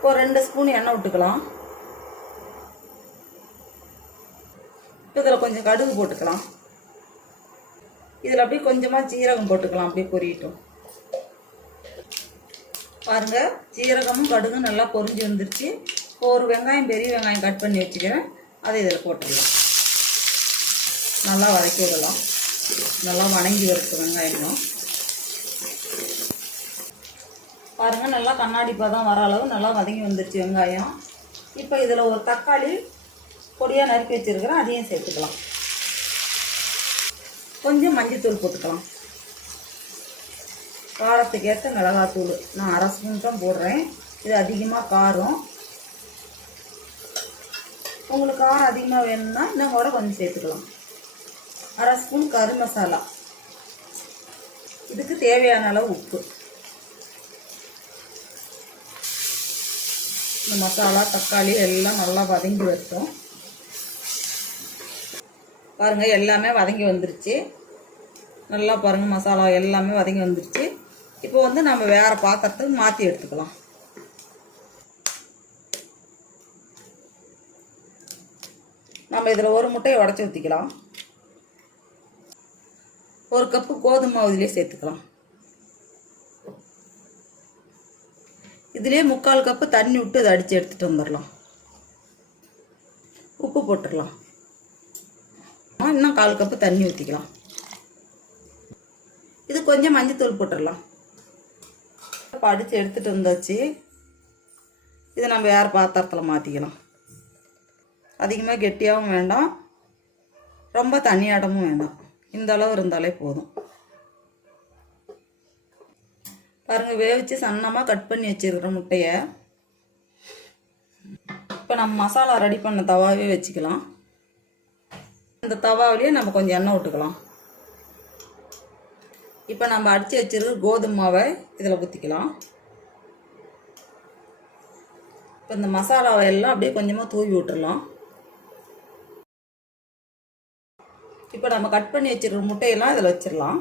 இப்போ ரெண்டு ஸ்பூன் எண்ணெய் விட்டுக்கலாம். இதில் கொஞ்சம் கடுகு போட்டுக்கலாம். இதில் அப்படியே கொஞ்சமாக ஜீரகம் போட்டுக்கலாம் அப்படியே பொரியட்டும். பாருங்கள் ஜீரகமும் கடுகும் நல்லா பொரிஞ்சு வந்துருச்சு. இப்போ ஒரு வெங்காயம் பெரிய வெங்காயம் கட் பண்ணி வச்சுக்கிறேன். அதை இதில் போட்டுடலாம் நல்லா வதக்கி விடலாம். நல்லா வணங்கி வரட்டும் வெங்காயம் பாருங்கள் நல்லா கண்ணாடி பதம் வர அளவு நல்லா வதங்கி வந்துருச்சு வெங்காயம். இப்போ இதில் ஒரு தக்காளி பொடியாக நறுக்கி வச்சிருக்கிறேன் அதையும் சேர்த்துக்கலாம். கொஞ்சம் மஞ்சத்தூள் போட்டுக்கலாம். காரத்துக்கு ஏற்ற மிளகாத்தூள் நான் அரை ஸ்பூன் தான் போடுறேன். இது அதிகமாக காரம். உங்களுக்கு காரம் அதிகமாக வேணும்னா இன்னும் கூட கொஞ்சம் சேர்த்துக்கலாம். அரை ஸ்பூன் கரு மசாலா இதுக்கு தேவையான அளவு உப்பு. இந்த மசாலா தக்காளி எல்லாம் நல்லா வதங்கி வரட்டும். பாருங்கள் எல்லாமே வதங்கி வந்துருச்சு. நல்லா பாருங்கள் மசாலா எல்லாமே வதங்கி வந்துருச்சு. இப்போ வந்து நம்ம வேறு பாத்திரத்துக்கு மாற்றி எடுத்துக்கலாம். நம்ம இதில் ஒரு முட்டையை உடச்சி ஊற்றிக்கலாம் ஒரு கப்பு கோதுமை மாவு சேர்த்துக்கலாம். இதுலேயே முக்கால் கப்பு தண்ணி விட்டு அதை அடித்து எடுத்துகிட்டு வந்துடலாம் உப்பு போட்டுடலாம் இன்னும் கால் கப்பு தண்ணி ஊற்றிக்கலாம் இது கொஞ்சம் மஞ்சத்தூள் போட்டுடலாம் இப்போ அடித்து எடுத்துகிட்டு வந்தாச்சு. இதை நம்ம வேறு பாத்திரத்தில் மாற்றிக்கலாம் அதிகமாக கெட்டியாகவும் வேண்டாம். ரொம்ப தண்ணியாடமும் வேண்டாம். இந்த அளவு இருந்தாலே போதும். பாருங்கள் வேவிச்சு சன்னமாக கட் பண்ணி வச்சுருக்கிற முட்டையை. இப்போ நம்ம மசாலா ரெடி பண்ண தவாவே வச்சுக்கலாம். இந்த தவாவிலேயே நம்ம கொஞ்சம் எண்ணெய் விட்டுக்கலாம். இப்போ நம்ம அடித்து வச்சிருக்க கோதுமை மாவை இதில் ஊற்றிக்கலாம் இப்போ இந்த மசாலாவை எல்லாம் அப்படியே கொஞ்சமாக தூவி விட்டுடலாம் இப்போ நம்ம கட் பண்ணி வச்சிருக்கிற முட்டையெல்லாம் இதில் வச்சிடலாம்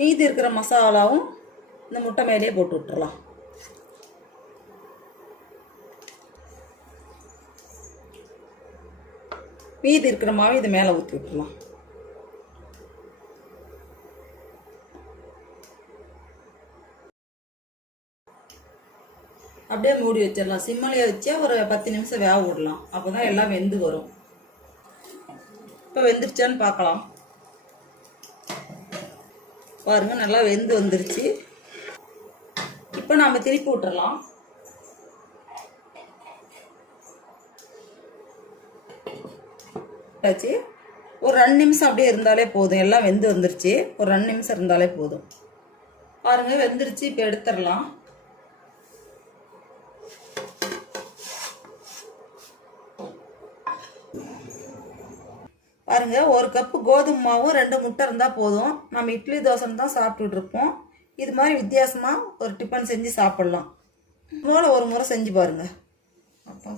மீதி இருக்கிற மசாலாவும் இந்த முட்டை மேலேயே போட்டு விட்டுறலாம். மீதி இருக்கிற மாவு இது மேலே ஊற்றி விட்டுலாம் அப்படியே மூடி வச்சிடலாம். சிம்மலையை வச்சே ஒரு பத்து நிமிஷம் வேக விடலாம். அப்போ தான் எல்லாம் வெந்து வரும். இப்போ வெந்துருச்சான்னு பார்க்கலாம். பாருங்கள் நல்லா வெந்து வந்துருச்சு. இப்போ நாம் திருப்பி விட்டுறலாம் ஆச்சு ஒரு ரெண்டு நிமிஷம் அப்படியே இருந்தாலே போதும். எல்லாம் வெந்து வந்துருச்சு. ஒரு ரெண்டு நிமிஷம் இருந்தாலே போதும். பாருங்க வெந்துருச்சு. இப்போ எடுத்துடலாம். பாருங்கள் ஒரு கப்பு கோதுமை மாவும் ரெண்டு முட்டை இருந்தால் போதும். நம்ம இட்லி தோசைன்னு தான் சாப்பிட்டுட்ருப்போம். இது மாதிரி வித்தியாசமாக ஒரு டிஃபன் செஞ்சு சாப்பிட்லாம். போல ஒரு முறை செஞ்சு பாருங்க. அப்போ